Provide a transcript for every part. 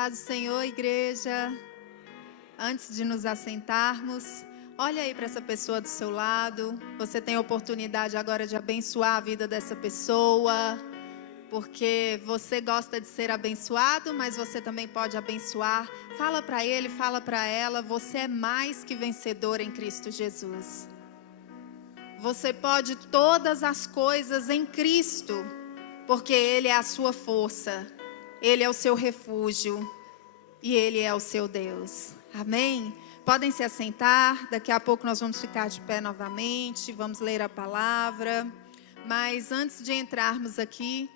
paz do Senhor, igreja. Antes de nos assentarmos, olha aí para essa pessoa do seu lado. Você tem a oportunidade agora de abençoar a vida dessa pessoa, porque você gosta de ser abençoado, mas você também pode abençoar. Fala para ele, fala para ela, você é mais que vencedor em Cristo Jesus. Você pode todas as coisas em Cristo, porque Ele é a sua força, Ele é o seu refúgio e Ele é o seu Deus. Amém? Podem se assentar, daqui a pouco nós vamos ficar de pé novamente, vamos ler a palavra. Mas antes de entrarmos aqui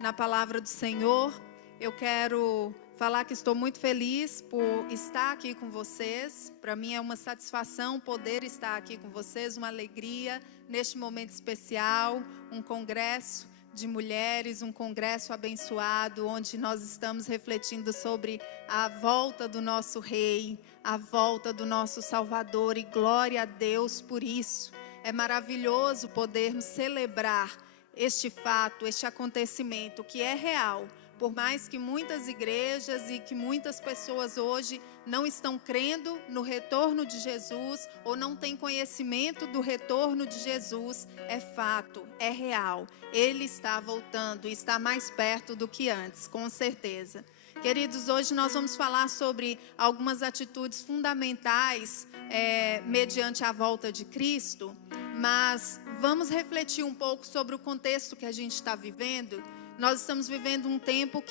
na palavra do Senhor, eu quero falar que estou muito feliz por estar aqui com vocês. Para mim é uma satisfação poder estar aqui com vocês, uma alegria neste momento especial, um congresso de mulheres, um congresso abençoado, onde nós estamos refletindo sobre a volta do nosso Rei, a volta do nosso Salvador, e glória a Deus por isso. É maravilhoso podermos celebrar este fato, este acontecimento que é real. Por mais que muitas igrejas e que muitas pessoas hoje não estão crendo no retorno de Jesus ou não têm conhecimento do retorno de Jesus, é fato, é real. Ele está voltando e está mais perto do que antes, com certeza. Queridos, hoje nós vamos falar sobre algumas atitudes fundamentais mediante a volta de Cristo, mas vamos refletir um pouco sobre o contexto que a gente está vivendo. Nós estamos vivendo um tempo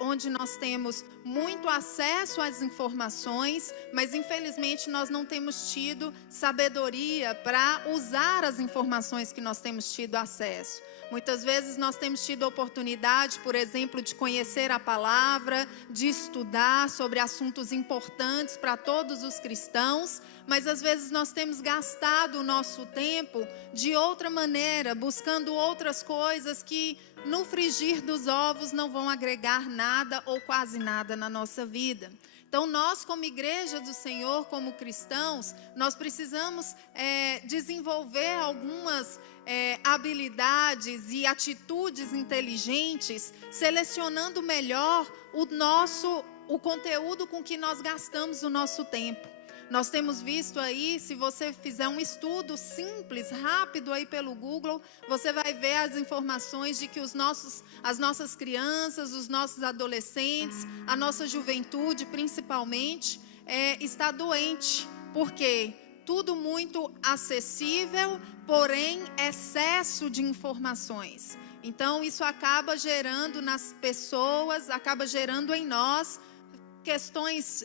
onde nós temos muito acesso às informações, mas infelizmente nós não temos tido sabedoria para usar as informações que nós temos tido acesso. Muitas vezes nós temos tido a oportunidade, por exemplo, de conhecer a palavra, de estudar sobre assuntos importantes para todos os cristãos, mas às vezes nós temos gastado o nosso tempo de outra maneira, buscando outras coisas que no frigir dos ovos não vão agregar nada ou quase nada na nossa vida. Então nós, como igreja do Senhor, como cristãos, nós precisamos desenvolver algumas habilidades e atitudes inteligentes, selecionando melhor o conteúdo com que nós gastamos o nosso tempo. Nós temos visto aí, se você fizer um estudo simples, rápido aí pelo Google, você vai ver as informações de que as nossas crianças, os nossos adolescentes, a nossa juventude principalmente, está doente. Por quê? Tudo muito acessível, porém excesso de informações. Então isso acaba gerando nas pessoas, acaba gerando em nós questões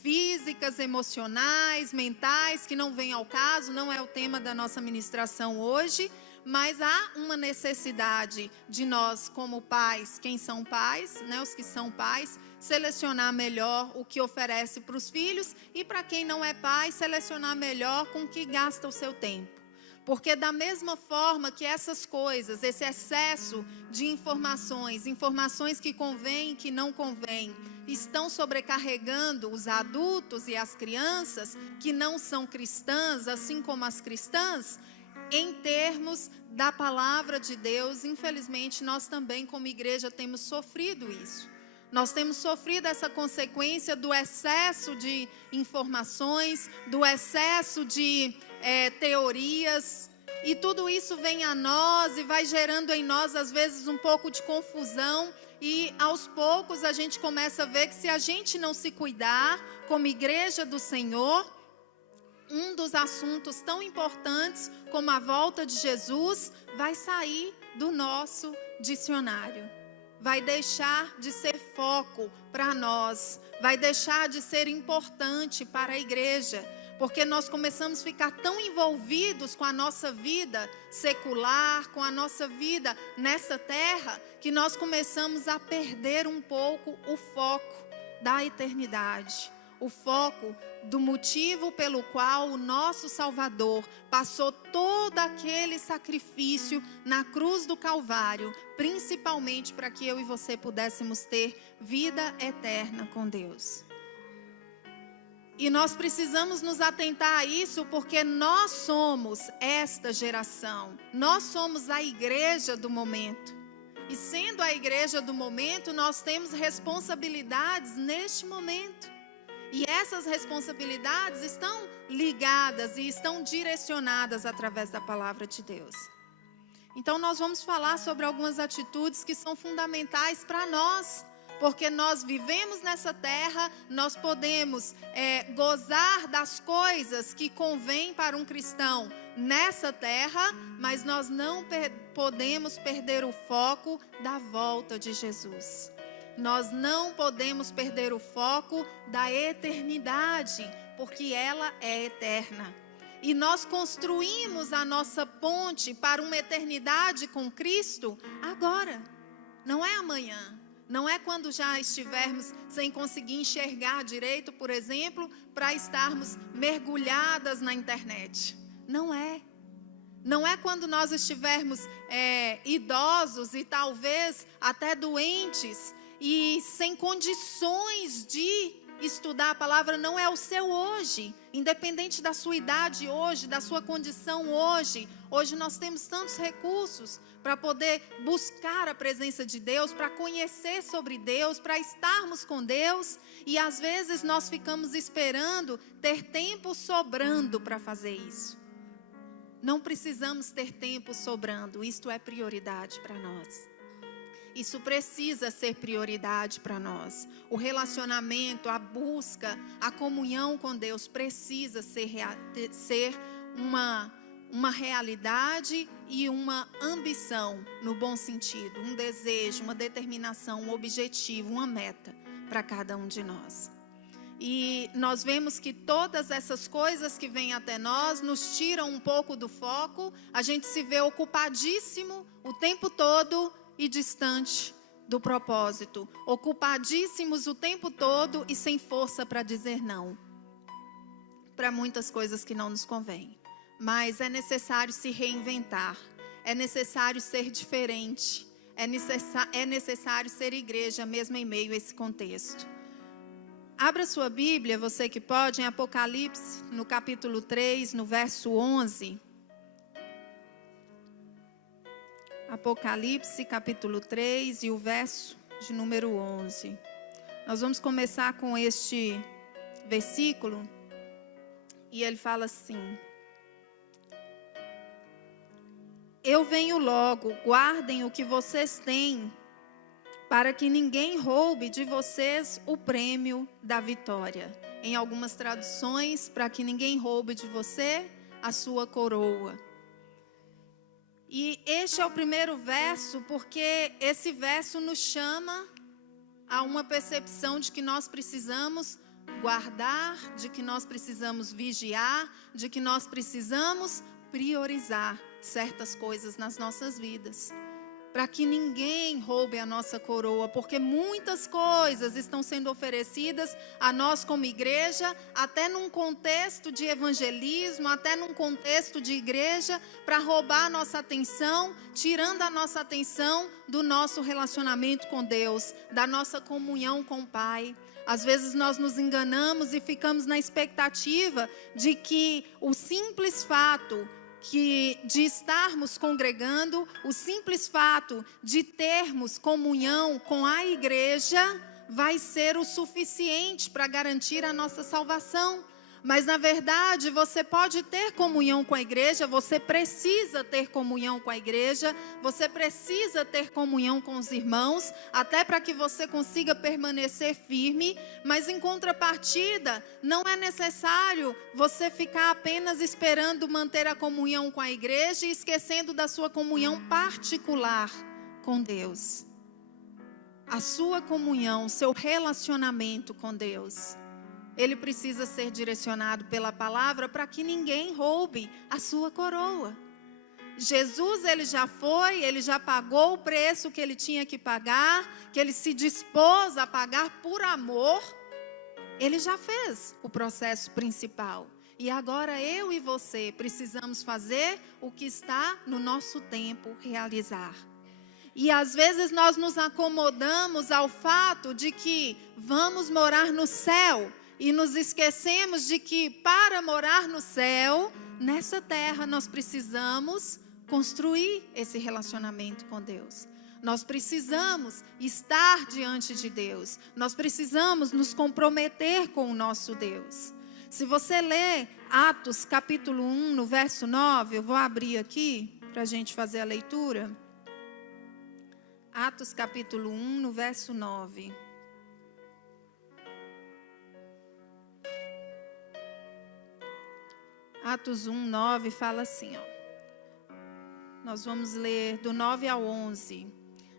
físicas, emocionais, mentais, que não vêm ao caso, não é o tema da nossa ministração hoje, mas há uma necessidade de nós, como pais, quem são pais, né, os que são pais, selecionar melhor o que oferece para os filhos, e para quem não é pai, selecionar melhor com o que gasta o seu tempo. Porque da mesma forma que essas coisas, esse excesso de informações que convêm e que não convêm, estão sobrecarregando os adultos e as crianças que não são cristãs, assim como as cristãs, em termos da palavra de Deus, infelizmente nós também como igreja temos sofrido isso. Nós temos sofrido essa consequência do excesso de informações, do excesso de teorias, e tudo isso vem a nós e vai gerando em nós às vezes um pouco de confusão, e aos poucos a gente começa a ver que se a gente não se cuidar como igreja do Senhor, um dos assuntos tão importantes como a volta de Jesus vai sair do nosso dicionário. Vai deixar de ser foco para nós, vai deixar de ser importante para a igreja, porque nós começamos a ficar tão envolvidos com a nossa vida secular, com a nossa vida nessa terra, que nós começamos a perder um pouco o foco da eternidade. O foco do motivo pelo qual o nosso Salvador passou todo aquele sacrifício na cruz do Calvário, principalmente para que eu e você pudéssemos ter vida eterna com Deus. E nós precisamos nos atentar a isso, porque nós somos esta geração, nós somos a igreja do momento. E sendo a igreja do momento, nós temos responsabilidades neste momento. E essas responsabilidades estão ligadas e estão direcionadas através da palavra de Deus. Então nós vamos falar sobre algumas atitudes que são fundamentais para nós. Porque nós vivemos nessa terra, nós podemos gozar das coisas que convém para um cristão nessa terra, mas nós não podemos perder o foco da volta de Jesus. Nós não podemos perder o foco da eternidade, porque ela é eterna. E nós construímos a nossa ponte para uma eternidade com Cristo agora, não é amanhã. Não é quando já estivermos sem conseguir enxergar direito, por exemplo, para estarmos mergulhadas na internet. Não é. Não é quando nós estivermos idosos e talvez até doentes e sem condições de estudar a palavra. Não é o seu hoje, independente da sua idade hoje, da sua condição hoje. Hoje nós temos tantos recursos para poder buscar a presença de Deus, para conhecer sobre Deus, para estarmos com Deus. E às vezes nós ficamos esperando ter tempo sobrando para fazer isso. Não precisamos ter tempo sobrando, isto é prioridade para nós. Isso precisa ser prioridade para nós. O relacionamento, a busca, a comunhão com Deus precisa ser uma realidade e uma ambição, no bom sentido, um desejo, uma determinação, um objetivo, uma meta para cada um de nós. E nós vemos que todas essas coisas que vêm até nós nos tiram um pouco do foco. A gente se vê ocupadíssimo o tempo todo e distante do propósito. Ocupadíssimos o tempo todo e sem força para dizer não para muitas coisas que não nos convêm. Mas é necessário se reinventar. É necessário ser diferente. É necessário ser igreja mesmo em meio a esse contexto. Abra sua Bíblia, você que pode, em Apocalipse, no capítulo 3, no verso 11. Apocalipse, capítulo 3, e o verso de número 11. Nós vamos começar com este versículo, e ele fala assim: Eu venho logo, guardem o que vocês têm, para que ninguém roube de vocês o prêmio da vitória. Em algumas traduções, para que ninguém roube de você a sua coroa. E este é o primeiro verso, porque esse verso nos chama a uma percepção de que nós precisamos guardar, de que nós precisamos vigiar, de que nós precisamos priorizar certas coisas nas nossas vidas. Para que ninguém roube a nossa coroa, porque muitas coisas estão sendo oferecidas a nós como igreja, até num contexto de evangelismo, até num contexto de igreja, para roubar a nossa atenção, tirando a nossa atenção do nosso relacionamento com Deus, da nossa comunhão com o Pai. Às vezes nós nos enganamos e ficamos na expectativa de que o simples fato de estarmos congregando, o simples fato de termos comunhão com a igreja vai ser o suficiente para garantir a nossa salvação. Mas na verdade você pode ter comunhão com a igreja, você precisa ter comunhão com a igreja, você precisa ter comunhão com os irmãos, até para que você consiga permanecer firme. Mas em contrapartida, não é necessário você ficar apenas esperando manter a comunhão com a igreja e esquecendo da sua comunhão particular com Deus. A sua comunhão, seu relacionamento com Deus, ele precisa ser direcionado pela palavra para que ninguém roube a sua coroa. Jesus, ele já pagou o preço que ele tinha que pagar, que ele se dispôs a pagar por amor. Ele já fez o processo principal. E agora eu e você precisamos fazer o que está no nosso tempo realizar. E às vezes nós nos acomodamos ao fato de que vamos morar no céu. E nos esquecemos de que para morar no céu, nessa terra, nós precisamos construir esse relacionamento com Deus. Nós precisamos estar diante de Deus. Nós precisamos nos comprometer com o nosso Deus. Se você ler Atos capítulo 1, no verso 9, eu vou abrir aqui para a gente fazer a leitura. Atos capítulo 1, no verso 9. Atos 1, 9 fala assim, ó. Nós vamos ler do 9 ao 11.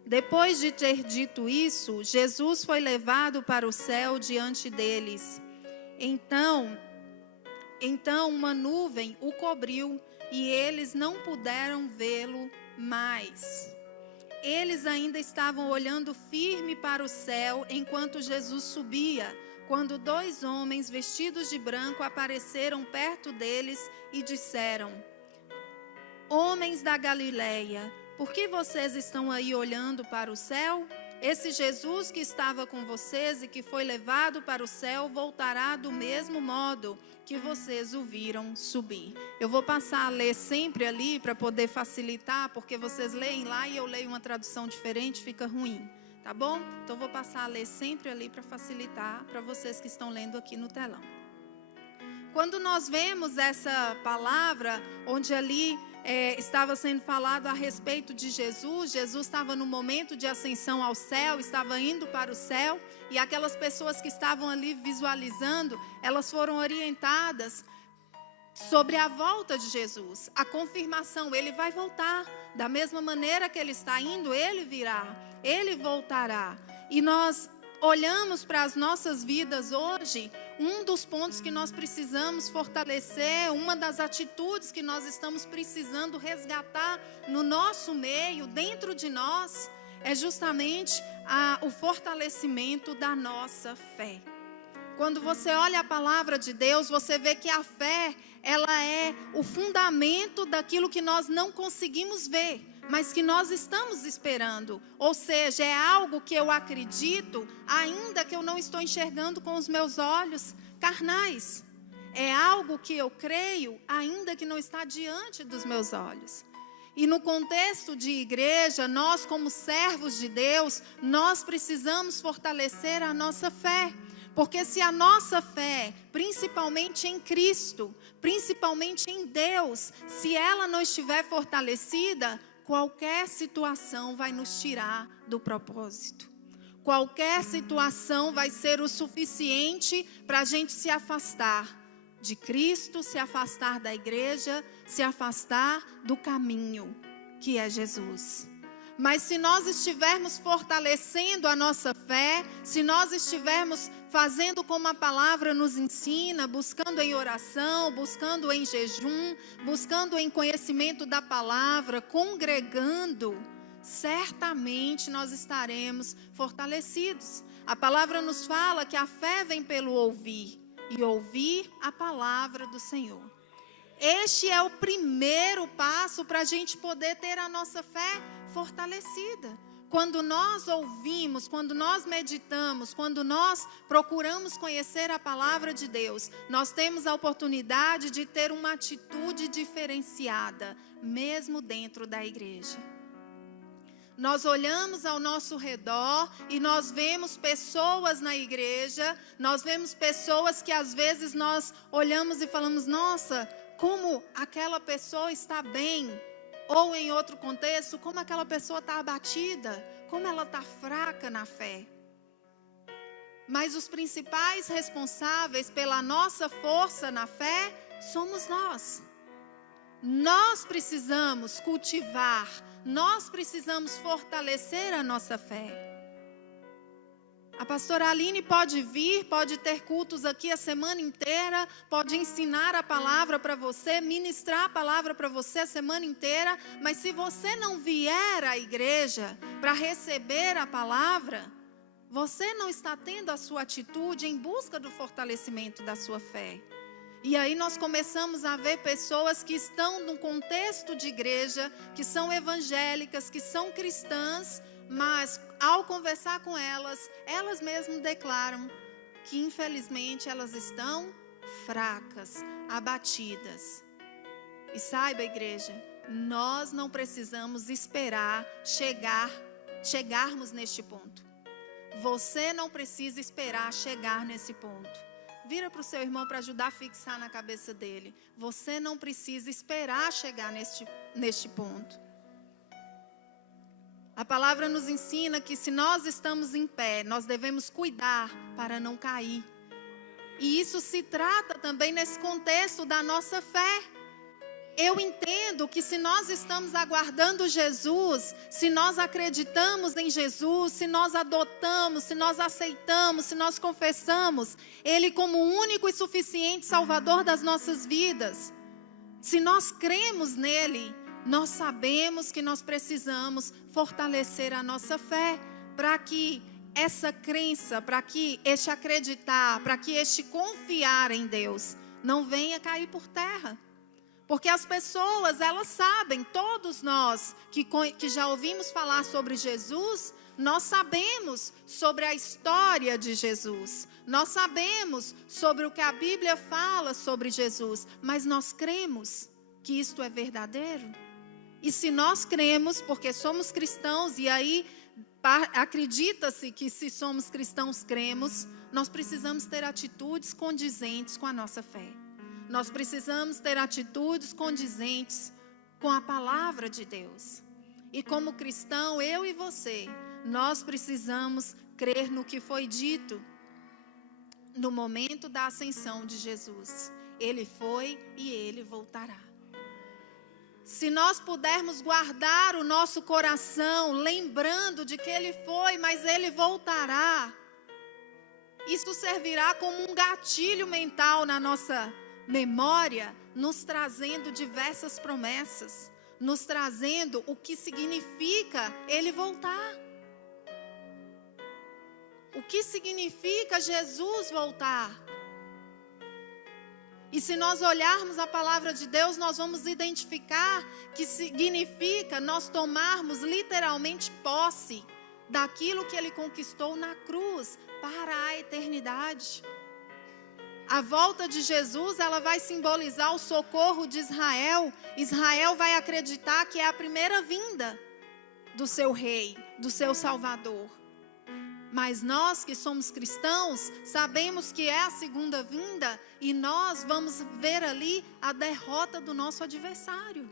Depois de ter dito isso, Jesus foi levado para o céu diante deles. Então uma nuvem o cobriu e eles não puderam vê-lo mais. Eles ainda estavam olhando firme para o céu enquanto Jesus subia, quando 2 homens vestidos de branco apareceram perto deles e disseram: Homens da Galileia, por que vocês estão aí olhando para o céu? Esse Jesus que estava com vocês e que foi levado para o céu voltará do mesmo modo que vocês o viram subir. Eu vou passar a ler sempre ali para poder facilitar, porque vocês leem lá e eu leio uma tradução diferente, fica ruim, tá bom? Então eu vou passar a ler sempre ali para facilitar para vocês que estão lendo aqui no telão. Quando nós vemos essa palavra, onde ali estava sendo falado a respeito de Jesus, Jesus estava no momento de ascensão ao céu, estava indo para o céu, e aquelas pessoas que estavam ali visualizando, elas foram orientadas sobre a volta de Jesus, a confirmação, ele vai voltar, da mesma maneira que ele está indo, ele virá, ele voltará. E nós olhamos para as nossas vidas hoje, um dos pontos que nós precisamos fortalecer, uma das atitudes que nós estamos precisando resgatar no nosso meio, dentro de nós, é justamente o fortalecimento da nossa fé. Quando você olha a palavra de Deus, você vê que a fé, ela é o fundamento daquilo que nós não conseguimos ver, mas que nós estamos esperando. Ou seja, é algo que eu acredito, ainda que eu não estou enxergando com os meus olhos carnais. É algo que eu creio, ainda que não está diante dos meus olhos. E no contexto de igreja, nós como servos de Deus, nós precisamos fortalecer a nossa fé. Porque se a nossa fé, principalmente em Cristo, principalmente em Deus, se ela não estiver fortalecida, qualquer situação vai nos tirar do propósito. Qualquer situação vai ser o suficiente para a gente se afastar de Cristo, se afastar da igreja, se afastar do caminho que é Jesus. Mas se nós estivermos fortalecendo a nossa fé, se nós estivermos fazendo como a palavra nos ensina, buscando em oração, buscando em jejum, buscando em conhecimento da palavra, congregando, certamente nós estaremos fortalecidos. A palavra nos fala que a fé vem pelo ouvir, e ouvir a palavra do Senhor. Este é o primeiro passo para a gente poder ter a nossa fé fortalecida. Quando nós ouvimos, quando nós meditamos, quando nós procuramos conhecer a palavra de Deus, nós temos a oportunidade de ter uma atitude diferenciada, mesmo dentro da igreja. Nós olhamos ao nosso redor e nós vemos pessoas na igreja, nós vemos pessoas que às vezes nós olhamos e falamos, nossa, como aquela pessoa está bem, ou em outro contexto, como aquela pessoa está abatida, como ela está fraca na fé. Mas os principais responsáveis pela nossa força na fé somos nós. Nós precisamos cultivar, nós precisamos fortalecer a nossa fé. A pastora Aline pode vir, pode ter cultos aqui a semana inteira, pode ensinar a palavra para você, ministrar a palavra para você a semana inteira, mas se você não vier à igreja para receber a palavra, você não está tendo a sua atitude em busca do fortalecimento da sua fé. E aí nós começamos a ver pessoas que estão num contexto de igreja, que são evangélicas, que são cristãs, mas ao conversar com elas, elas mesmas declaram que infelizmente elas estão fracas, abatidas. E saiba, igreja, nós não precisamos esperar chegar chegarmos neste ponto. Você não precisa esperar chegar nesse ponto. Vira para o seu irmão para ajudar a fixar na cabeça dele. Você não precisa esperar chegar neste ponto. A palavra nos ensina que se nós estamos em pé, nós devemos cuidar para não cair. E isso se trata também nesse contexto da nossa fé. Eu entendo que se nós estamos aguardando Jesus, se nós acreditamos em Jesus, se nós adotamos, se nós aceitamos, se nós confessamos Ele como o único e suficiente Salvador das nossas vidas, se nós cremos nele, nós sabemos que nós precisamos fortalecer a nossa fé para que essa crença, para que este acreditar, para que este confiar em Deus não venha cair por terra. Porque as pessoas, elas sabem, todos nós que já ouvimos falar sobre Jesus, nós sabemos sobre a história de Jesus. Nós sabemos sobre o que a Bíblia fala sobre Jesus. Mas nós cremos que isto é verdadeiro? E se nós cremos, porque somos cristãos, e aí acredita-se que se somos cristãos cremos, nós precisamos ter atitudes condizentes com a nossa fé. Nós precisamos ter atitudes condizentes com a palavra de Deus. E como cristão, eu e você, nós precisamos crer no que foi dito no momento da ascensão de Jesus. Ele foi e ele voltará. Se nós pudermos guardar o nosso coração, lembrando de que ele foi, mas ele voltará, isso servirá como um gatilho mental na nossa memória, nos trazendo diversas promessas, nos trazendo o que significa ele voltar. O que significa Jesus voltar? E se nós olharmos a palavra de Deus, nós vamos identificar que significa nós tomarmos literalmente posse daquilo que ele conquistou na cruz para a eternidade. A volta de Jesus, ela vai simbolizar o socorro de Israel. Israel vai acreditar que é a primeira vinda do seu rei, do seu Salvador. Mas nós que somos cristãos, sabemos que é a segunda vinda e nós vamos ver ali a derrota do nosso adversário.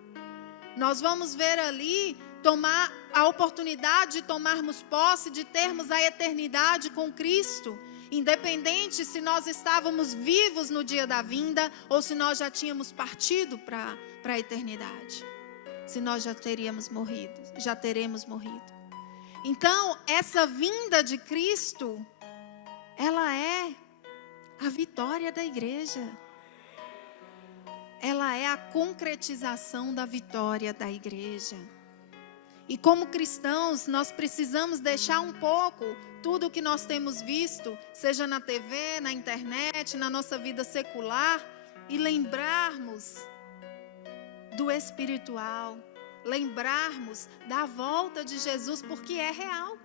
Nós vamos ver ali tomar a oportunidade de tomarmos posse, de termos a eternidade com Cristo. Independente se nós estávamos vivos no dia da vinda ou se nós já tínhamos partido para a eternidade. Se nós já teremos morrido. Então, essa vinda de Cristo, ela é a vitória da igreja. Ela é a concretização da vitória da igreja. E como cristãos, nós precisamos deixar um pouco tudo o que nós temos visto, seja na TV, na internet, na nossa vida secular, e lembrarmos do espiritual, lembrarmos da volta de Jesus, porque é real.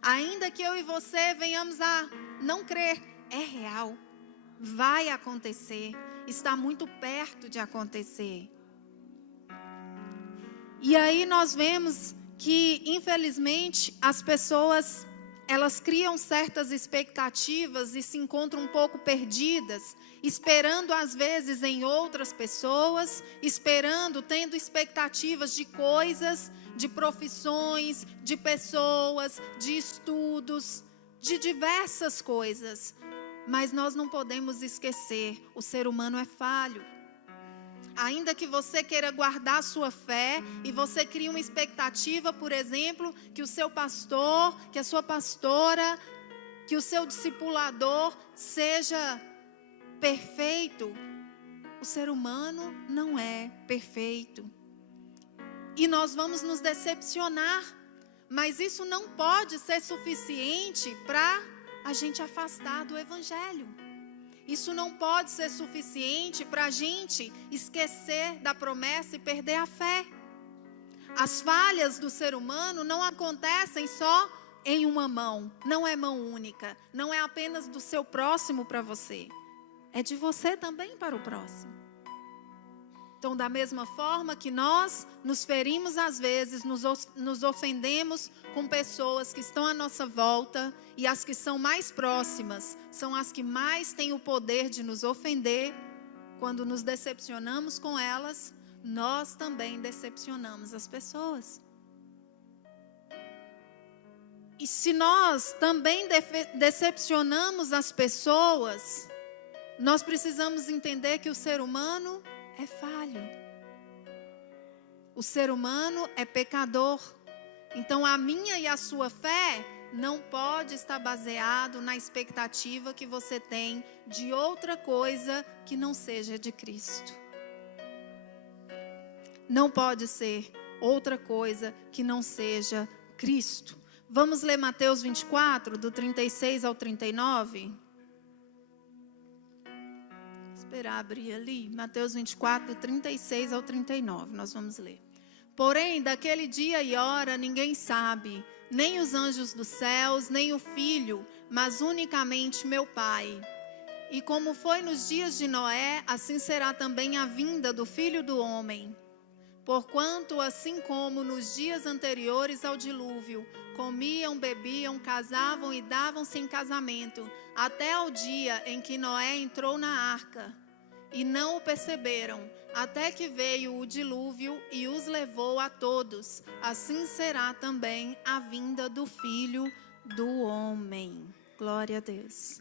Ainda que eu e você venhamos a não crer, é real, vai acontecer, está muito perto de acontecer. E aí nós vemos que, infelizmente, as pessoas, elas criam certas expectativas e se encontram um pouco perdidas, esperando às vezes em outras pessoas, tendo expectativas de coisas, de profissões, de pessoas, de estudos, de diversas coisas. Mas nós não podemos esquecer, o ser humano é falho. Ainda que você queira guardar a sua fé e você crie uma expectativa, por exemplo, que o seu pastor, que a sua pastora, que o seu discipulador seja perfeito, o ser humano não é perfeito. E nós vamos nos decepcionar, mas isso não pode ser suficiente para a gente afastar do Evangelho. Isso não pode ser suficiente para a gente esquecer da promessa e perder a fé. As falhas do ser humano não acontecem só em uma mão, não é mão única, não é apenas do seu próximo para você, é de você também para o próximo. Então, da mesma forma que nós nos ferimos às vezes, nos ofendemos com pessoas que estão à nossa volta, e as que são mais próximas são as que mais têm o poder de nos ofender. Quando nos decepcionamos com elas, nós também decepcionamos as pessoas. E se nós também decepcionamos as pessoas, nós precisamos entender que o ser humano é falho. O ser humano é pecador. Então a minha e a sua fé não pode estar baseado na expectativa que você tem de outra coisa que não seja de Cristo. Não pode ser outra coisa que não seja Cristo. Vamos ler Mateus 24, do 36 ao 39? Esperar abrir ali. Mateus 24, do 36 ao 39. Nós vamos ler. Porém, daquele dia e hora ninguém sabe, nem os anjos dos céus, nem o Filho, mas unicamente meu Pai. E como foi nos dias de Noé, assim será também a vinda do Filho do Homem. Porquanto, assim como nos dias anteriores ao dilúvio, comiam, bebiam, casavam e davam-se em casamento, até ao dia em que Noé entrou na arca, e não o perceberam, até que veio o dilúvio e os levou a todos. Assim será também a vinda do Filho do Homem. Glória a Deus.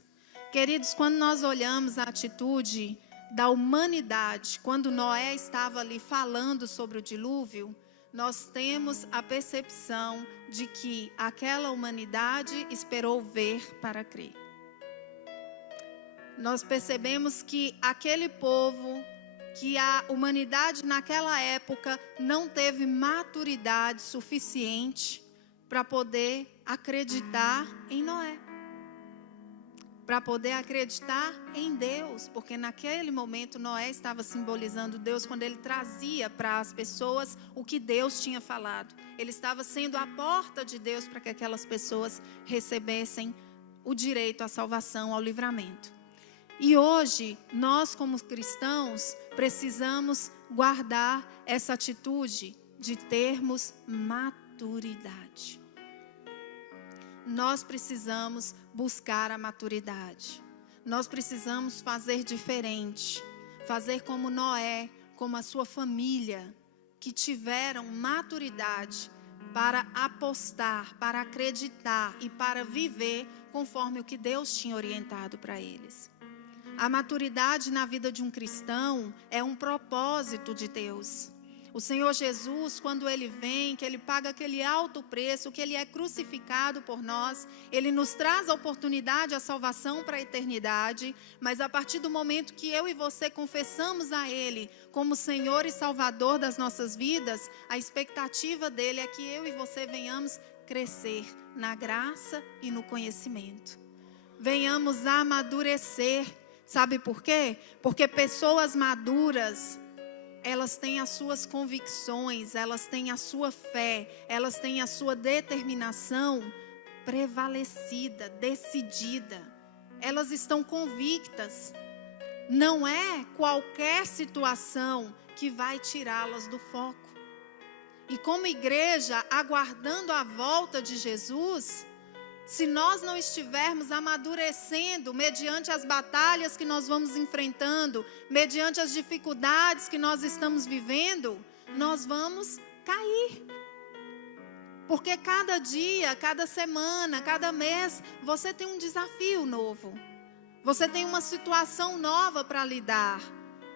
Queridos, quando nós olhamos a atitude da humanidade, quando Noé estava ali falando sobre o dilúvio, nós temos a percepção de que aquela humanidade esperou ver para crer. Nós percebemos que aquele povo, que a humanidade naquela época não teve maturidade suficiente para poder acreditar em Noé, para poder acreditar em Deus, porque naquele momento Noé estava simbolizando Deus quando ele trazia para as pessoas o que Deus tinha falado. Ele estava sendo a porta de Deus para que aquelas pessoas recebessem o direito à salvação, ao livramento. E hoje, nós como cristãos, precisamos guardar essa atitude de termos maturidade. Nós precisamos buscar a maturidade. Nós precisamos fazer diferente. Fazer como Noé, como a sua família, que tiveram maturidade para apostar, para acreditar e para viver conforme o que Deus tinha orientado para eles. A maturidade na vida de um cristão é um propósito de Deus. O Senhor Jesus, quando Ele vem, que Ele paga aquele alto preço, que Ele é crucificado por nós, Ele nos traz a oportunidade, a salvação para a eternidade, mas a partir do momento que eu e você confessamos a Ele como Senhor e Salvador das nossas vidas, a expectativa dEle é que eu e você venhamos crescer na graça e no conhecimento. Venhamos amadurecer. Sabe por quê? Porque pessoas maduras, elas têm as suas convicções, elas têm a sua fé, elas têm a sua determinação prevalecida, decidida. Elas estão convictas. Não é qualquer situação que vai tirá-las do foco. E como igreja, aguardando a volta de Jesus, se nós não estivermos amadurecendo mediante as batalhas que nós vamos enfrentando, mediante as dificuldades que nós estamos vivendo, nós vamos cair. Porque cada dia, cada semana, cada mês, você tem um desafio novo. Você tem uma situação nova para lidar.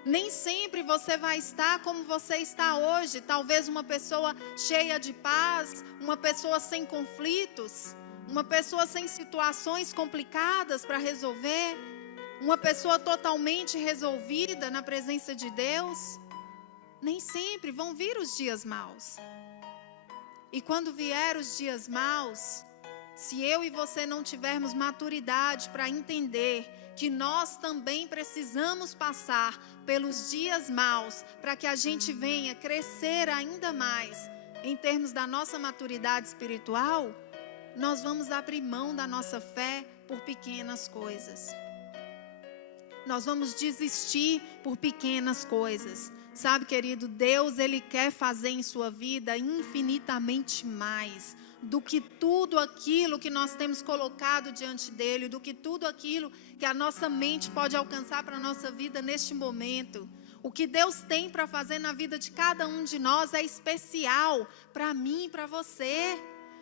Nem sempre você vai estar como você está hoje. Talvez uma pessoa cheia de paz, uma pessoa sem conflitos, uma pessoa sem situações complicadas para resolver, uma pessoa totalmente resolvida na presença de Deus. Nem sempre vão vir os dias maus. E quando vier os dias maus, se eu e você não tivermos maturidade para entender que nós também precisamos passar pelos dias maus para que a gente venha crescer ainda mais em termos da nossa maturidade espiritual, nós vamos abrir mão da nossa fé por pequenas coisas. Nós vamos desistir por pequenas coisas. Sabe, querido, Deus, Ele quer fazer em sua vida infinitamente mais do que tudo aquilo que nós temos colocado diante dEle, do que tudo aquilo que a nossa mente pode alcançar para a nossa vida neste momento. O que Deus tem para fazer na vida de cada um de nós é especial para mim e para você.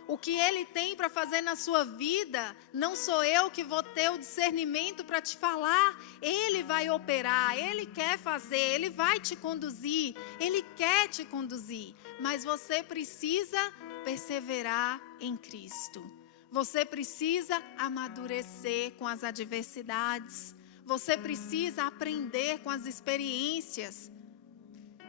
O que Ele tem para fazer na sua vida, não sou eu que vou ter o discernimento para te falar. Ele vai operar, Ele quer fazer, Ele vai te conduzir, Ele quer te conduzir. Mas você precisa perseverar em Cristo. Você precisa amadurecer com as adversidades. Você precisa aprender com as experiências.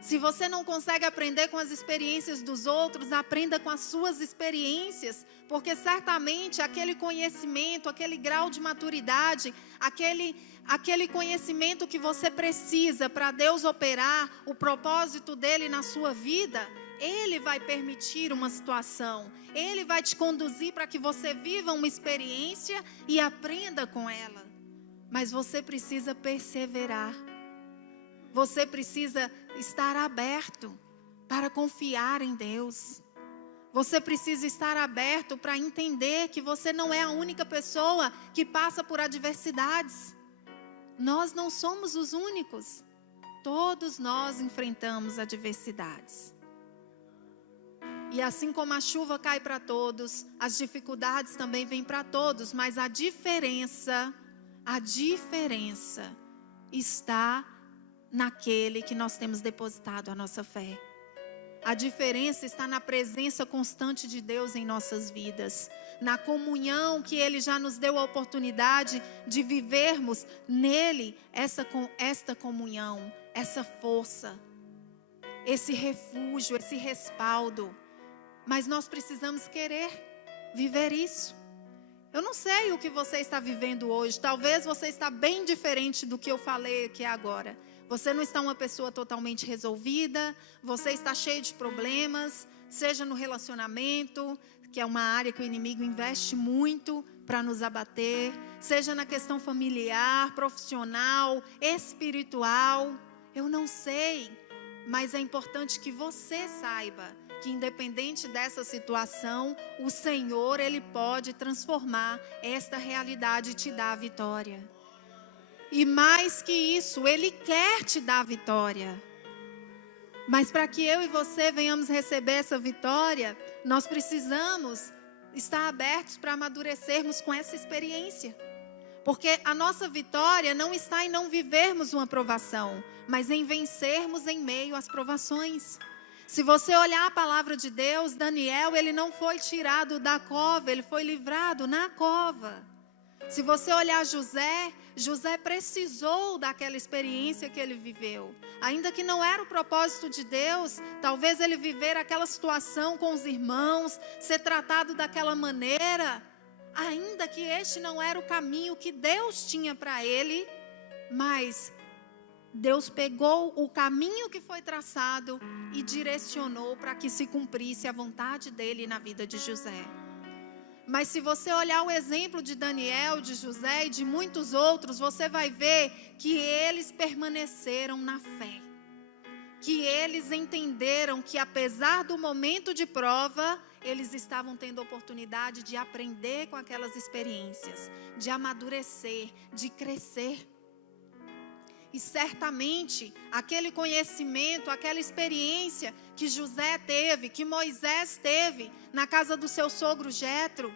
Se você não consegue aprender com as experiências dos outros, aprenda com as suas experiências, porque certamente aquele conhecimento, aquele grau de maturidade, aquele conhecimento que você precisa para Deus operar o propósito dele na sua vida, Ele vai permitir uma situação, Ele vai te conduzir para que você viva uma experiência e aprenda com ela. Mas você precisa perseverar. Você precisa estar aberto para confiar em Deus. Você precisa estar aberto para entender que você não é a única pessoa que passa por adversidades. Nós não somos os únicos. Todos nós enfrentamos adversidades. E assim como a chuva cai para todos, as dificuldades também vêm para todos, mas a diferença está naquele que nós temos depositado a nossa fé. A diferença está na presença constante de Deus em nossas vidas, na comunhão que Ele já nos deu a oportunidade de vivermos nele, esta comunhão, essa força, esse refúgio, esse respaldo. Mas nós precisamos querer viver isso. Eu não sei o que você está vivendo hoje. Talvez você está bem diferente do que eu falei aqui agora. Você não está uma pessoa totalmente resolvida. Você está cheio de problemas. Seja no relacionamento, que é uma área que o inimigo investe muito para nos abater. Seja na questão familiar, profissional, espiritual. Eu não sei. Mas é importante que você saiba que independente dessa situação, o Senhor, Ele pode transformar esta realidade e te dar a vitória. E mais que isso, Ele quer te dar a vitória. Mas para que eu e você venhamos receber essa vitória, nós precisamos estar abertos para amadurecermos com essa experiência. Porque a nossa vitória não está em não vivermos uma provação, mas em vencermos em meio às provações. Se você olhar a palavra de Deus, Daniel, ele não foi tirado da cova, ele foi livrado na cova. Se você olhar José, José precisou daquela experiência que ele viveu. Ainda que não era o propósito de Deus, talvez ele viver aquela situação com os irmãos, ser tratado daquela maneira, ainda que este não era o caminho que Deus tinha para ele, mas Deus pegou o caminho que foi traçado e direcionou para que se cumprisse a vontade dele na vida de José. Mas se você olhar o exemplo de Daniel, de José e de muitos outros, você vai ver que eles permaneceram na fé. Que eles entenderam que apesar do momento de prova, eles estavam tendo oportunidade de aprender com aquelas experiências, de amadurecer, de crescer. E certamente, aquele conhecimento, aquela experiência que José teve, que Moisés teve na casa do seu sogro Jetro,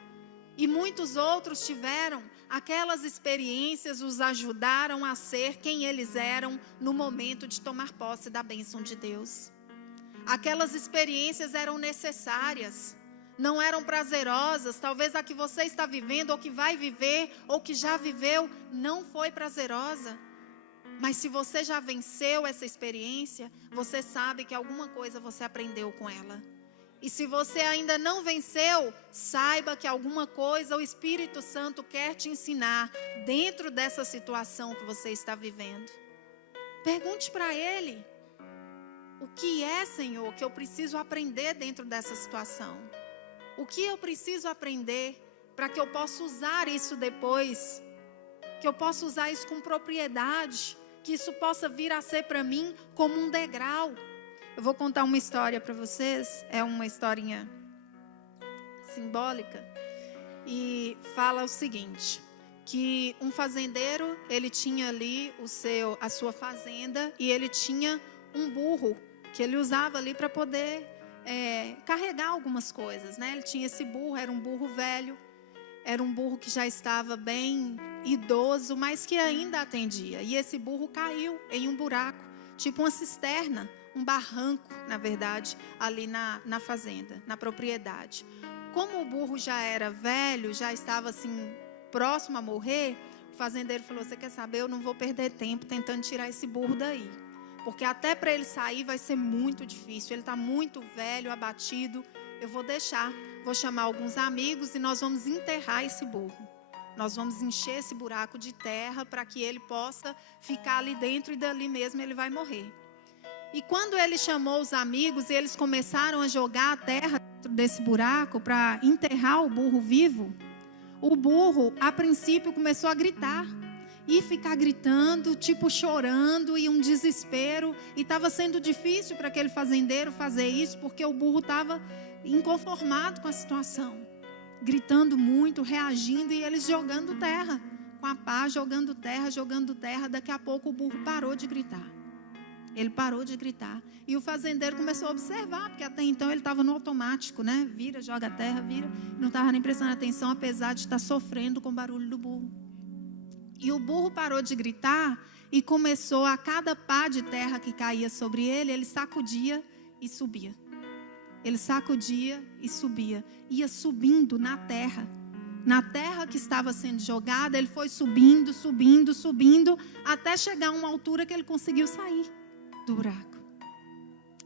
e muitos outros tiveram, aquelas experiências os ajudaram a ser quem eles eram no momento de tomar posse da bênção de Deus. Aquelas experiências eram necessárias, não eram prazerosas. Talvez a que você está vivendo, ou que vai viver, ou que já viveu, não foi prazerosa. Mas se você já venceu essa experiência, você sabe que alguma coisa você aprendeu com ela. E se você ainda não venceu, saiba que alguma coisa o Espírito Santo quer te ensinar dentro dessa situação que você está vivendo. Pergunte para Ele: o que é, Senhor, que eu preciso aprender dentro dessa situação? O que eu preciso aprender para que eu possa usar isso depois? Que eu possa usar isso com propriedade? que isso possa vir a ser para mim como um degrau. Eu vou contar uma história para vocês, é uma historinha simbólica, e fala o seguinte, que um fazendeiro, ele tinha ali a sua fazenda, e ele tinha um burro, que ele usava ali para poder carregar algumas coisas, né? Ele tinha esse burro, era um burro velho, era um burro que já estava bem idoso, mas que ainda atendia. E esse burro caiu em um buraco, tipo uma cisterna, um barranco, na verdade, ali na fazenda, na propriedade. Como o burro já era velho, já estava assim, próximo a morrer, o fazendeiro falou, você quer saber, eu não vou perder tempo tentando tirar esse burro daí. Porque até para ele sair vai ser muito difícil, ele está muito velho, abatido, eu vou deixar, vou chamar alguns amigos e nós vamos enterrar esse burro. Nós vamos encher esse buraco de terra para que ele possa ficar ali dentro e dali mesmo ele vai morrer. E quando ele chamou os amigos e eles começaram a jogar a terra dentro desse buraco para enterrar o burro vivo, o burro, a princípio, começou a gritar. E ficar gritando, tipo chorando e um desespero. E estava sendo difícil para aquele fazendeiro fazer isso, porque o burro estava inconformado com a situação. Gritando muito, reagindo e eles jogando terra. Com a pá, jogando terra, jogando terra. Daqui a pouco o burro parou de gritar. Ele parou de gritar. E o fazendeiro começou a observar, porque até então ele estava no automático, né? Vira, joga terra, vira. Não estava nem prestando atenção, apesar de estar sofrendo com o barulho do burro. E o burro parou de gritar e começou, a cada pá de terra que caía sobre ele, ele sacudia e subia. Ele sacudia e subia. Ia subindo na terra. Na terra que estava sendo jogada, ele foi subindo, subindo, subindo, até chegar a uma altura que ele conseguiu sair do buraco.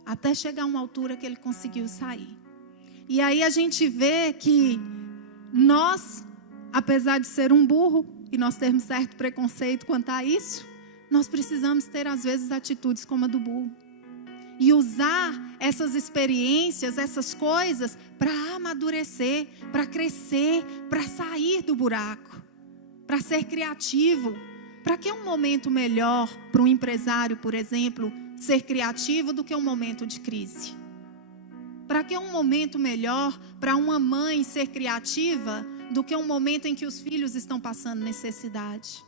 Até chegar a uma altura que ele conseguiu sair. E aí a gente vê que nós, apesar de ser um burro, e nós termos certo preconceito quanto a isso, nós precisamos ter às vezes atitudes como a do burro. E usar essas experiências, essas coisas, para amadurecer, para crescer, para sair do buraco, para ser criativo. Para que um momento melhor para um empresário, por exemplo, ser criativo do que um momento de crise? Para que um momento melhor para uma mãe ser criativa do que um momento em que os filhos estão passando necessidade?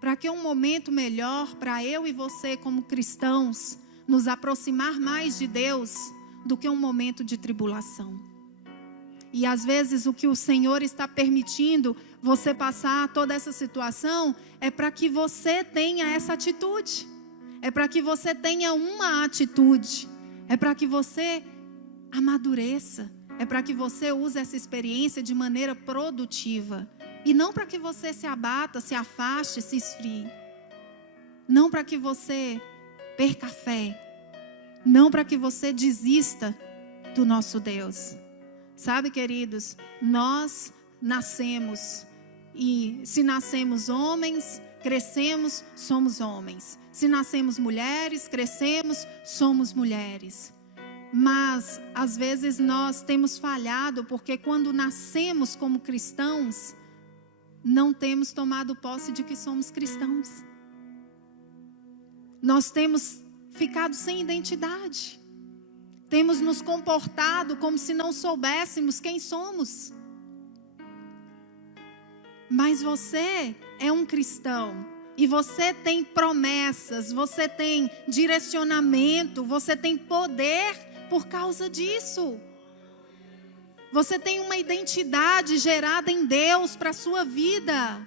Para que um momento melhor para eu e você como cristãos nos aproximar mais de Deus do que um momento de tribulação? E às vezes o que o Senhor está permitindo você passar toda essa situação é para que você tenha essa atitude. É para que você tenha uma atitude. É para que você amadureça. É para que você use essa experiência de maneira produtiva. E não para que você se abata, se afaste, se esfrie. Não para que você perca a fé. Não para que você desista do nosso Deus. Sabe, queridos, nós nascemos. E se nascemos homens, crescemos, somos homens. Se nascemos mulheres, crescemos, somos mulheres. Mas, às vezes, nós temos falhado, porque quando nascemos como cristãos, não temos tomado posse de que somos cristãos. Nós temos ficado sem identidade. Temos nos comportado como se não soubéssemos quem somos. Mas você é um cristão. E você tem promessas, você tem direcionamento, você tem poder por causa disso. Você tem uma identidade gerada em Deus para a sua vida.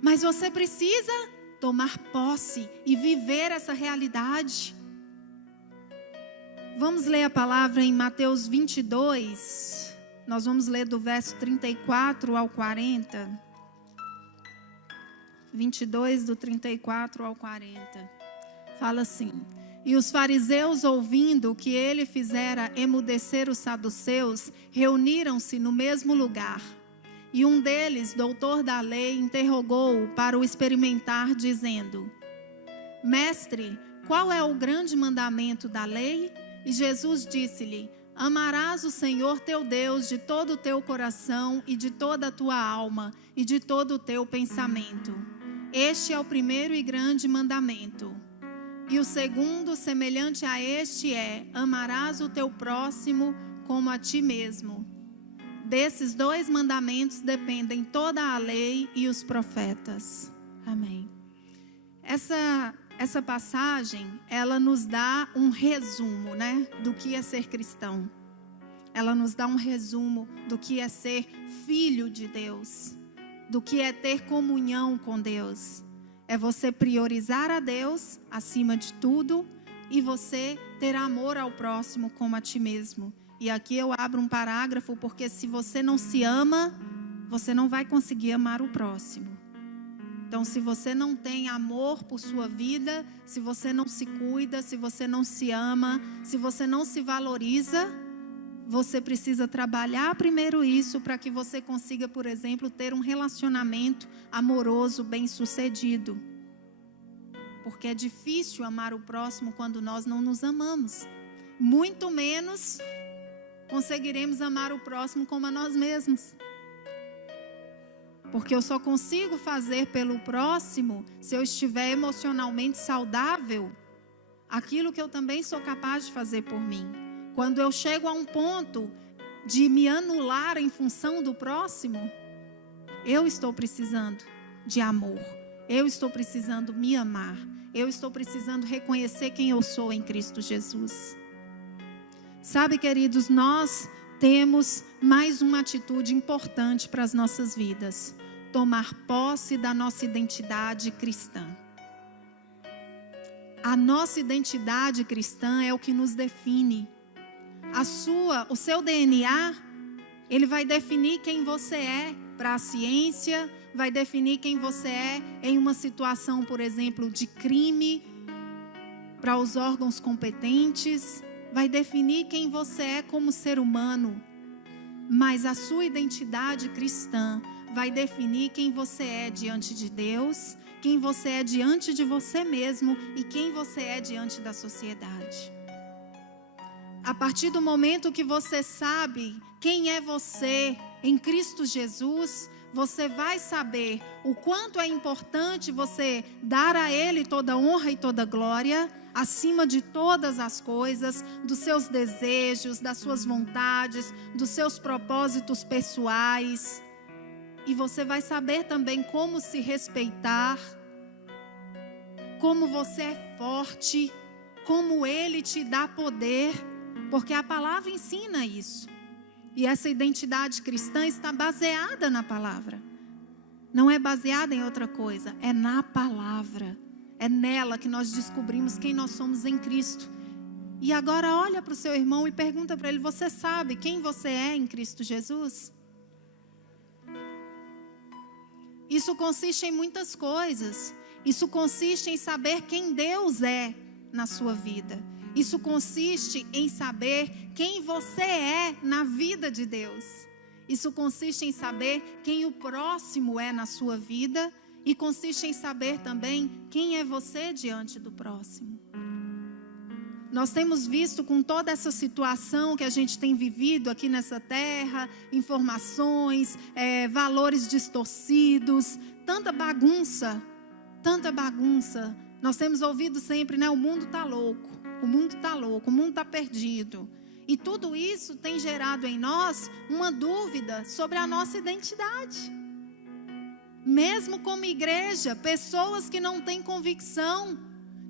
Mas você precisa tomar posse e viver essa realidade. Vamos ler a palavra em Mateus 22. Nós vamos ler do verso 34 ao 40. 22, do 34 ao 40. Fala assim: E os fariseus, ouvindo o que ele fizera emudecer os saduceus, reuniram-se no mesmo lugar. E um deles, doutor da lei, interrogou-o para o experimentar, dizendo: Mestre, qual é o grande mandamento da lei? E Jesus disse-lhe: Amarás o Senhor teu Deus de todo o teu coração e de toda a tua alma e de todo o teu pensamento. Este é o primeiro e grande mandamento. E o segundo, semelhante a este, é: amarás o teu próximo como a ti mesmo. Desses 2 mandamentos dependem toda a lei e os profetas. Amém. Essa passagem, ela nos dá um resumo, né, do que é ser cristão. Ela nos dá um resumo do que é ser filho de Deus, do que é ter comunhão com Deus. É você priorizar a Deus acima de tudo e você ter amor ao próximo como a ti mesmo. E aqui eu abro um parágrafo, porque se você não se ama, você não vai conseguir amar o próximo. Então, se você não tem amor por sua vida, se você não se cuida, se você não se ama, se você não se valoriza, você precisa trabalhar primeiro isso para que você consiga, por exemplo, ter um relacionamento amoroso, bem-sucedido. Porque é difícil amar o próximo quando nós não nos amamos. Muito menos conseguiremos amar o próximo como a nós mesmos. Porque eu só consigo fazer pelo próximo se eu estiver emocionalmente saudável aquilo que eu também sou capaz de fazer por mim. Quando eu chego a um ponto de me anular em função do próximo, eu estou precisando de amor. Eu estou precisando me amar. Eu estou precisando reconhecer quem eu sou em Cristo Jesus. Sabe, queridos, nós temos mais uma atitude importante para as nossas vidas: tomar posse da nossa identidade cristã. A nossa identidade cristã é o que nos define. O seu DNA, ele vai definir quem você é para a ciência, vai definir quem você é em uma situação, por exemplo, de crime, para os órgãos competentes, vai definir quem você é como ser humano. Mas a sua identidade cristã vai definir quem você é diante de Deus, quem você é diante de você mesmo e quem você é diante da sociedade. A partir do momento que você sabe quem é você em Cristo Jesus, você vai saber o quanto é importante você dar a Ele toda honra e toda glória, acima de todas as coisas, dos seus desejos, das suas vontades, dos seus propósitos pessoais. E você vai saber também como se respeitar, como você é forte, como Ele te dá poder, porque a palavra ensina isso. E essa identidade cristã está baseada na palavra. Não é baseada em outra coisa, é na palavra. É nela que nós descobrimos quem nós somos em Cristo. E agora olha para o seu irmão e pergunta para ele: você sabe quem você é em Cristo Jesus? Isso consiste em muitas coisas. Isso consiste em saber quem Deus é na sua vida. Isso consiste em saber quem você é na vida de Deus. Isso consiste em saber quem o próximo é na sua vida. E consiste em saber também quem é você diante do próximo. Nós temos visto com toda essa situação que a gente tem vivido aqui nessa terra, informações, valores distorcidos, tanta bagunça. Nós temos ouvido sempre, né? O mundo está louco, o mundo está louco, o mundo está perdido. E tudo isso tem gerado em nós uma dúvida sobre a nossa identidade. Mesmo como igreja, pessoas que não têm convicção,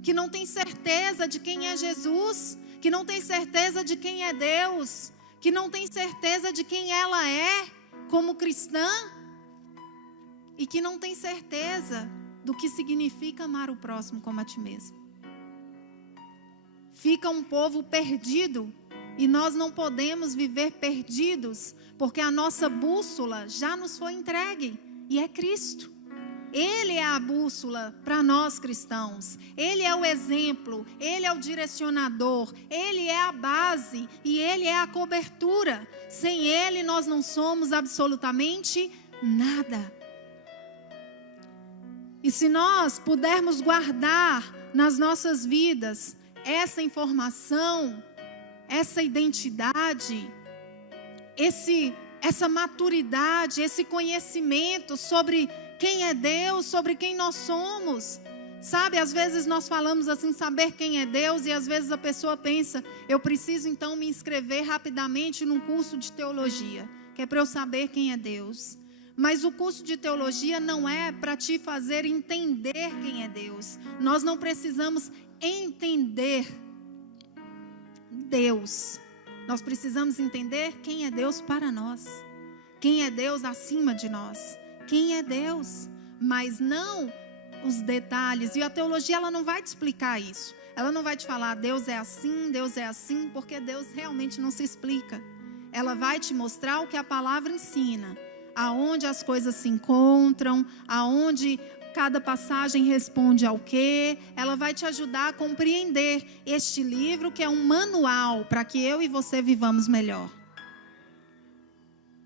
que não têm certeza de quem é Jesus, que não têm certeza de quem é Deus, que não têm certeza de quem ela é como cristã, e que não têm certeza do que significa amar o próximo como a ti mesmo. Fica um povo perdido, e nós não podemos viver perdidos, porque a nossa bússola já nos foi entregue. E é Cristo. Ele é a bússola para nós cristãos. Ele é o exemplo, Ele é o direcionador, Ele é a base e Ele é a cobertura. Sem Ele nós não somos absolutamente nada. E se nós pudermos guardar nas nossas vidas essa informação, essa identidade, essa maturidade, esse conhecimento sobre quem é Deus, sobre quem nós somos. Sabe, às vezes nós falamos assim, saber quem é Deus, e às vezes a pessoa pensa, eu preciso então me inscrever rapidamente num curso de teologia, que é para eu saber quem é Deus. Mas o curso de teologia não é para te fazer entender quem é Deus. Nós não precisamos entender Deus. Nós precisamos entender quem é Deus para nós. Quem é Deus acima de nós. Quem é Deus. Mas não os detalhes. E a teologia, ela não vai te explicar isso. Ela não vai te falar, Deus é assim, porque Deus realmente não se explica. Ela vai te mostrar o que a palavra ensina. Aonde as coisas se encontram, aonde cada passagem responde ao quê. Ela vai te ajudar a compreender este livro, que é um manual para que eu e você vivamos melhor.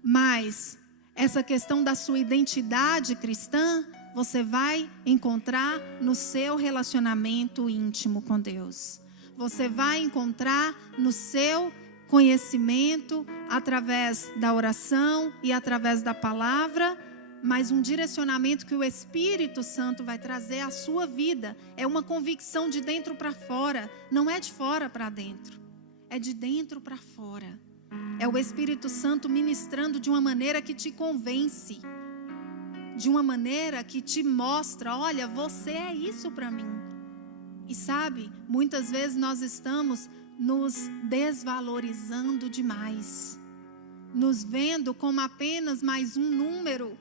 Mas essa questão da sua identidade cristã, você vai encontrar no seu relacionamento íntimo com Deus. Você vai encontrar no seu conhecimento, através da oração e através da palavra, mas um direcionamento que o Espírito Santo vai trazer à sua vida. É uma convicção de dentro para fora, não é de fora para dentro, é de dentro para fora. É o Espírito Santo ministrando de uma maneira que te convence, de uma maneira que te mostra, olha, você é isso para mim. E sabe, muitas vezes nós estamos nos desvalorizando demais, nos vendo como apenas mais um número,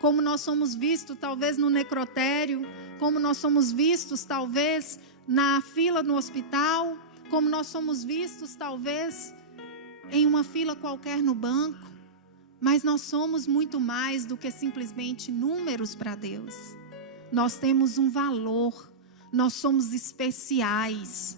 como nós somos vistos talvez no necrotério, como nós somos vistos talvez na fila no hospital, como nós somos vistos talvez em uma fila qualquer no banco. Mas nós somos muito mais do que simplesmente números para Deus. Nós temos um valor, nós somos especiais.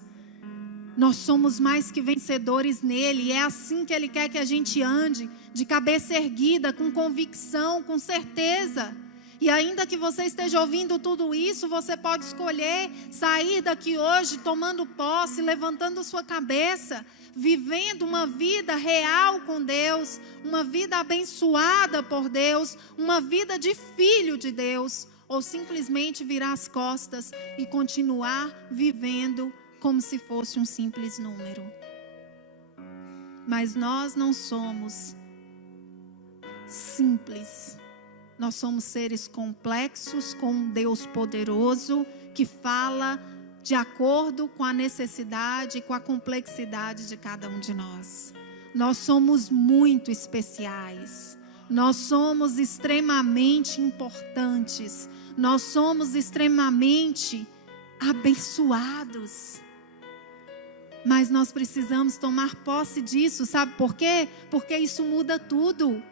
Nós somos mais que vencedores nele, e é assim que ele quer que a gente ande, de cabeça erguida, com convicção, com certeza. E ainda que você esteja ouvindo tudo isso, você pode escolher sair daqui hoje tomando posse, levantando sua cabeça, vivendo uma vida real com Deus, uma vida abençoada por Deus, uma vida de filho de Deus, ou simplesmente virar as costas e continuar vivendo como se fosse um simples número. Mas nós não somos simples. Nós somos seres complexos com um Deus poderoso que fala de acordo com a necessidade e com a complexidade de cada um de nós. Nós somos muito especiais. Nós somos extremamente importantes. Nós somos extremamente abençoados. Mas nós precisamos tomar posse disso, sabe por quê? Porque isso muda tudo.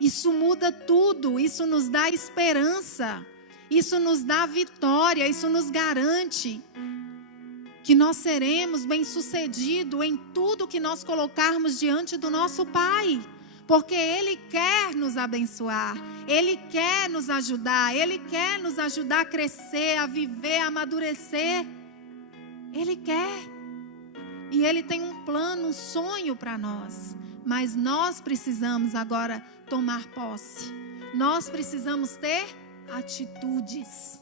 Isso muda tudo, isso nos dá esperança, isso nos dá vitória, isso nos garante que nós seremos bem-sucedidos em tudo que nós colocarmos diante do nosso Pai. Porque Ele quer nos abençoar, Ele quer nos ajudar, Ele quer nos ajudar a crescer, a viver, a amadurecer. Ele quer. E Ele tem um plano, um sonho para nós. Mas nós precisamos agora tomar posse. Nós precisamos ter atitudes.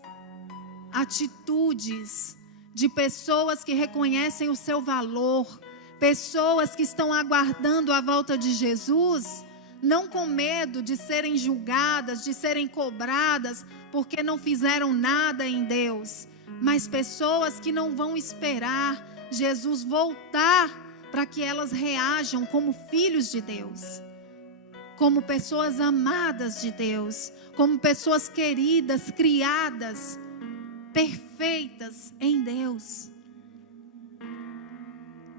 Atitudes de pessoas que reconhecem o seu valor. Pessoas que estão aguardando a volta de Jesus, não com medo de serem julgadas, de serem cobradas, porque não fizeram nada em Deus. Mas pessoas que não vão esperar Jesus voltar para que elas reajam como filhos de Deus, como pessoas amadas de Deus, como pessoas queridas, criadas, perfeitas em Deus.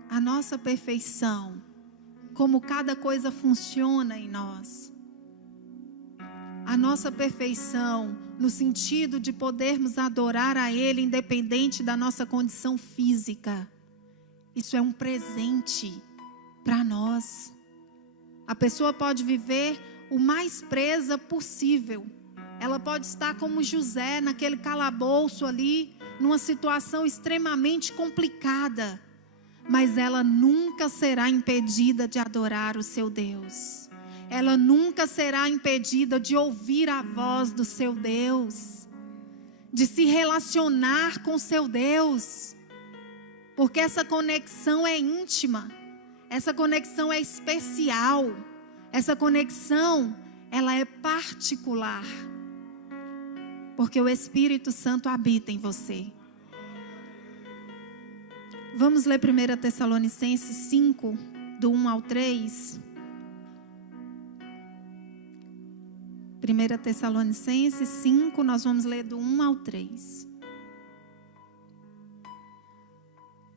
A nossa perfeição, como cada coisa funciona em nós. A nossa perfeição, no sentido de podermos adorar a Ele, independente da nossa condição física. Isso é um presente para nós. A pessoa pode viver o mais presa possível. Ela pode estar como José, naquele calabouço ali, numa situação extremamente complicada. Mas ela nunca será impedida de adorar o seu Deus. ela nunca será impedida de ouvir a voz do seu Deus, de se relacionar com seu Deus, porque essa conexão é íntima, essa conexão é especial, essa conexão, ela é particular, porque o Espírito Santo habita em você. Vamos ler 1 Tessalonicenses 5, do 1 ao 3. 1 Tessalonicenses 5, nós vamos ler do 1 ao 3.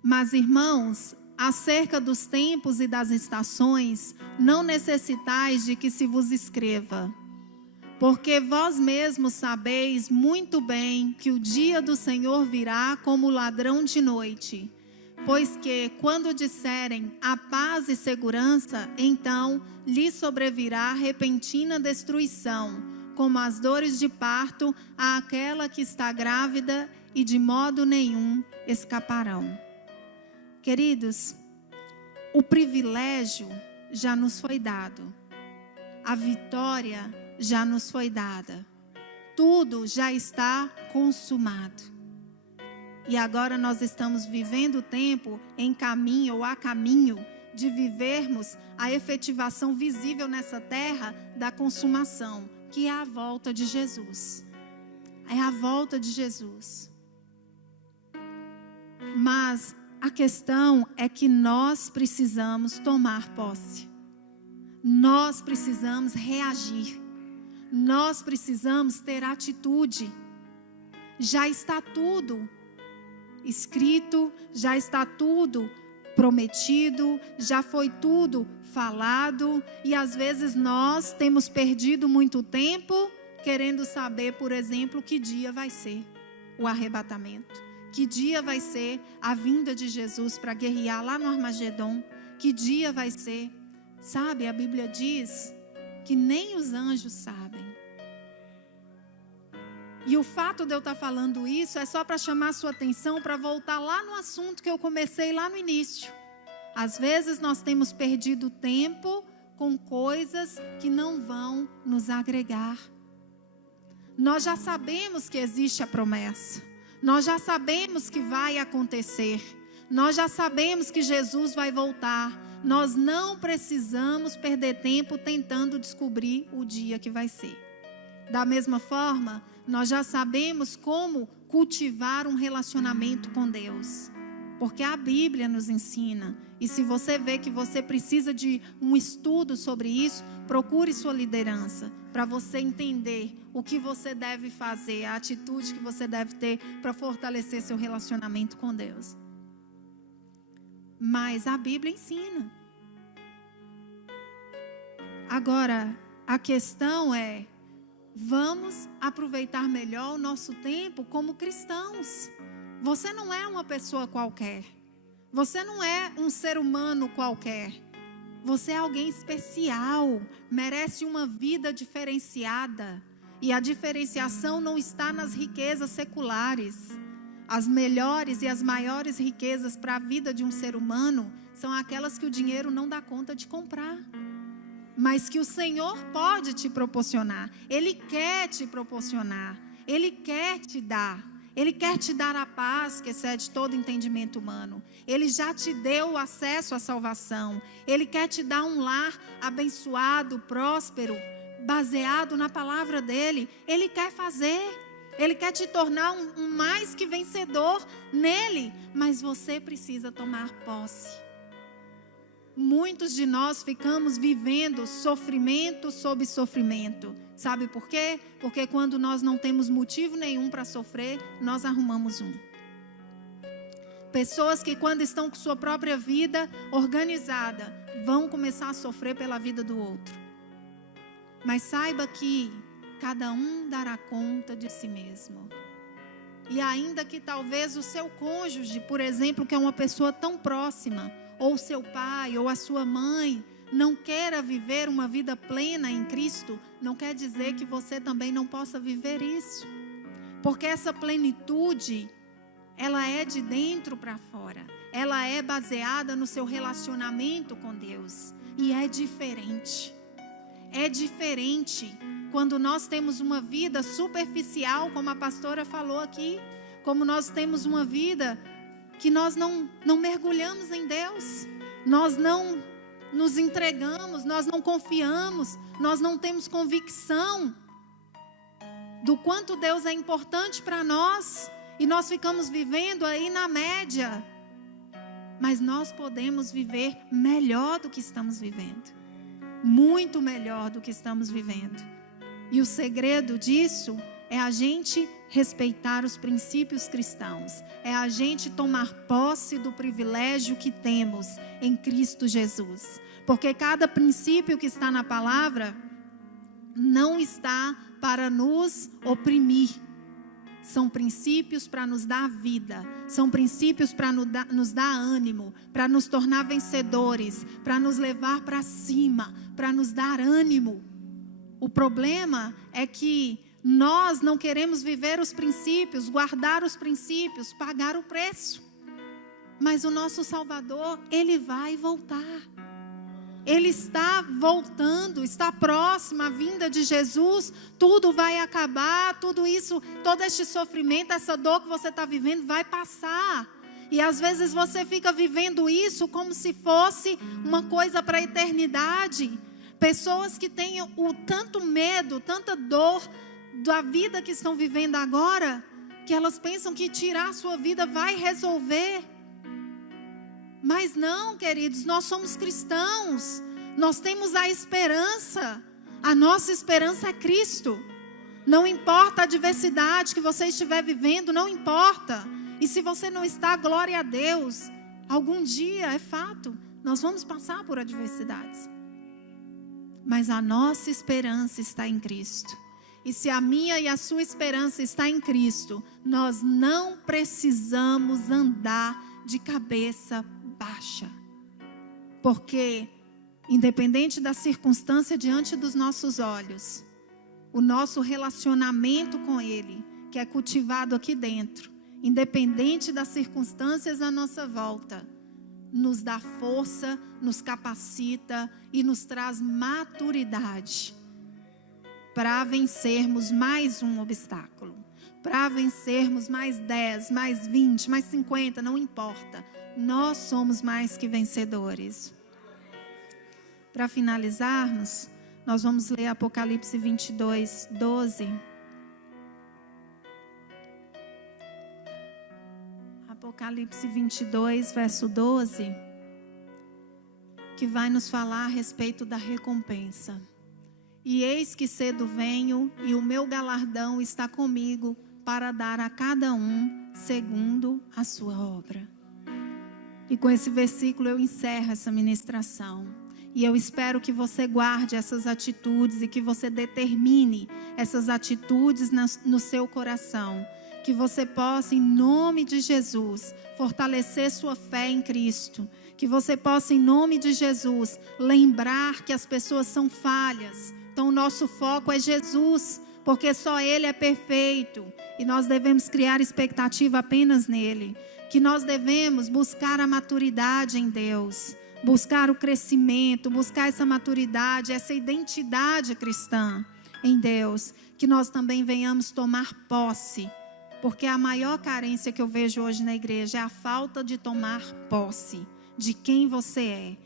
Mas, irmãos, acerca dos tempos e das estações, não necessitais de que se vos escreva, porque vós mesmos sabeis muito bem que o dia do Senhor virá como ladrão de noite. Pois que, quando disserem a paz e segurança, então lhes sobrevirá repentina destruição, como as dores de parto àquela que está grávida, e de modo nenhum escaparão. Queridos, o privilégio já nos foi dado, a vitória já nos foi dada, tudo já está consumado. E agora nós estamos vivendo o tempo em caminho ou a caminho de vivermos a efetivação visível nessa terra da consumação, que é a volta de Jesus. É a volta de Jesus. Mas a questão é que nós precisamos tomar posse. Nós precisamos reagir. Nós precisamos ter atitude. Já está tudo escrito, já está tudo prometido, já foi tudo falado, e às vezes nós temos perdido muito tempo querendo saber, por exemplo, que dia vai ser o arrebatamento, que dia vai ser a vinda de Jesus para guerrear lá no Armagedon, que dia vai ser, sabe, a Bíblia diz que nem os anjos sabem. E o fato de eu estar falando isso é só para chamar a sua atenção, para voltar lá no assunto que eu comecei lá no início. Às vezes nós temos perdido tempo com coisas que não vão nos agregar. Nós já sabemos que existe a promessa. Nós já sabemos que vai acontecer. Nós já sabemos que Jesus vai voltar. Nós não precisamos perder tempo tentando descobrir o dia que vai ser. Da mesma forma, nós já sabemos como cultivar um relacionamento com Deus, porque a Bíblia nos ensina. E se você vê que você precisa de um estudo sobre isso, procure sua liderança, para você entender o que você deve fazer, a atitude que você deve ter para fortalecer seu relacionamento com Deus. Mas a Bíblia ensina. Agora, a questão é: vamos aproveitar melhor o nosso tempo como cristãos. Você não é uma pessoa qualquer. Você não é um ser humano qualquer. Você é alguém especial. Merece uma vida diferenciada. E a diferenciação não está nas riquezas seculares. As melhores e as maiores riquezas para a vida de um ser humano são aquelas que o dinheiro não dá conta de comprar, mas que o Senhor pode te proporcionar. Ele quer te proporcionar. Ele quer te dar. Ele quer te dar a paz que excede todo entendimento humano. Ele já te deu o acesso à salvação. Ele quer te dar um lar abençoado, próspero, baseado na palavra dele. Ele quer fazer. Ele quer te tornar um mais que vencedor nele. Mas você precisa tomar posse. Muitos de nós ficamos vivendo sofrimento sobre sofrimento. Sabe por quê? Porque quando nós não temos motivo nenhum para sofrer, nós arrumamos um. Pessoas que quando estão com sua própria vida organizada, vão começar a sofrer pela vida do outro. Mas saiba que cada um dará conta de si mesmo. E ainda que talvez o seu cônjuge, por exemplo, que é uma pessoa tão próxima, ou seu pai, ou a sua mãe, não queira viver uma vida plena em Cristo, não quer dizer que você também não possa viver isso. Porque essa plenitude, ela é de dentro para fora. Ela é baseada no seu relacionamento com Deus. E é diferente. é diferente quando nós temos uma vida superficial, como a pastora falou aqui, como nós temos uma vida que nós não mergulhamos em Deus, nós não nos entregamos, nós não confiamos, nós não temos convicção do quanto Deus é importante para nós, e nós ficamos vivendo aí na média. Mas nós podemos viver melhor do que estamos vivendo, muito melhor do que estamos vivendo. E o segredo disso é a gente respeitar os princípios cristãos, é a gente tomar posse do privilégio que temos em Cristo Jesus. Porque cada princípio que está na palavra não está para nos oprimir. São princípios para nos dar vida, são princípios para nos dar ânimo, para nos tornar vencedores, para nos levar para cima, para nos dar ânimo. O problema é que nós não queremos viver os princípios, guardar os princípios, pagar o preço. Mas o nosso Salvador, Ele vai voltar. Ele está voltando, está próximo à vinda de Jesus. Tudo vai acabar, tudo isso, todo este sofrimento, essa dor que você está vivendo vai passar. E às vezes você fica vivendo isso como se fosse uma coisa para a eternidade. Pessoas que têm tanto medo, tanta dor da vida que estão vivendo agora, que elas pensam que tirar a sua vida vai resolver. Mas não, queridos, nós somos cristãos, nós temos a esperança, a nossa esperança é Cristo. Não importa a adversidade que você estiver vivendo, não importa. E se você não está, glória a Deus, algum dia, é fato, nós vamos passar por adversidades. Mas a nossa esperança está em Cristo. E se a minha e a sua esperança está em Cristo, nós não precisamos andar de cabeça baixa. Porque, independente da circunstância diante dos nossos olhos, o nosso relacionamento com Ele, que é cultivado aqui dentro, independente das circunstâncias à nossa volta, nos dá força, nos capacita e nos traz maturidade para vencermos mais um obstáculo, para vencermos mais 10, mais 20, mais 50, não importa. Nós somos mais que vencedores. Para finalizarmos, nós vamos ler Apocalipse 22, 12. Apocalipse 22, verso 12, que vai nos falar a respeito da recompensa. E eis que cedo venho, e o meu galardão está comigo, para dar a cada um segundo a sua obra. E com esse versículo eu encerro essa ministração. E eu espero que você guarde essas atitudes e que você determine essas atitudes no seu coração. Que você possa, em nome de Jesus, fortalecer sua fé em Cristo. Que você possa, em nome de Jesus, lembrar que as pessoas são falhas. Então o nosso foco é Jesus, porque só Ele é perfeito. E nós devemos criar expectativa apenas nele. Que nós devemos buscar a maturidade em Deus. Buscar o crescimento, buscar essa maturidade, essa identidade cristã em Deus. Que nós também venhamos tomar posse. Porque a maior carência que eu vejo hoje na igreja é a falta de tomar posse de quem você é,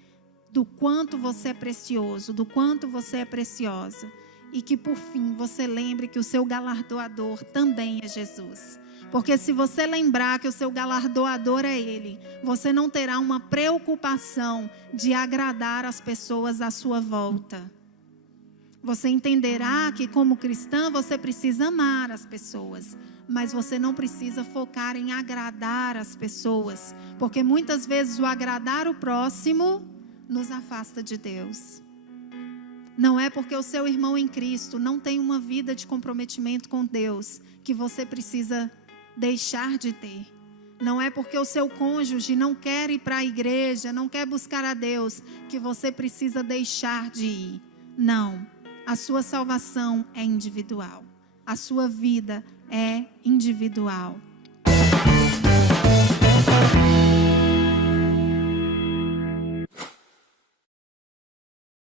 do quanto você é precioso, do quanto você é preciosa. E que por fim você lembre que o seu galardoador também é Jesus. Porque se você lembrar que o seu galardoador é Ele, você não terá uma preocupação de agradar as pessoas à sua volta. Você entenderá que como cristã você precisa amar as pessoas, mas você não precisa focar em agradar as pessoas, porque muitas vezes o agradar o próximo nos afasta de Deus. Não é porque o seu irmão em Cristo não tem uma vida de comprometimento com Deus que você precisa deixar de ter. Não é porque o seu cônjuge não quer ir para a igreja, não quer buscar a Deus, que você precisa deixar de ir. Não, a sua salvação é individual. A sua vida é individual.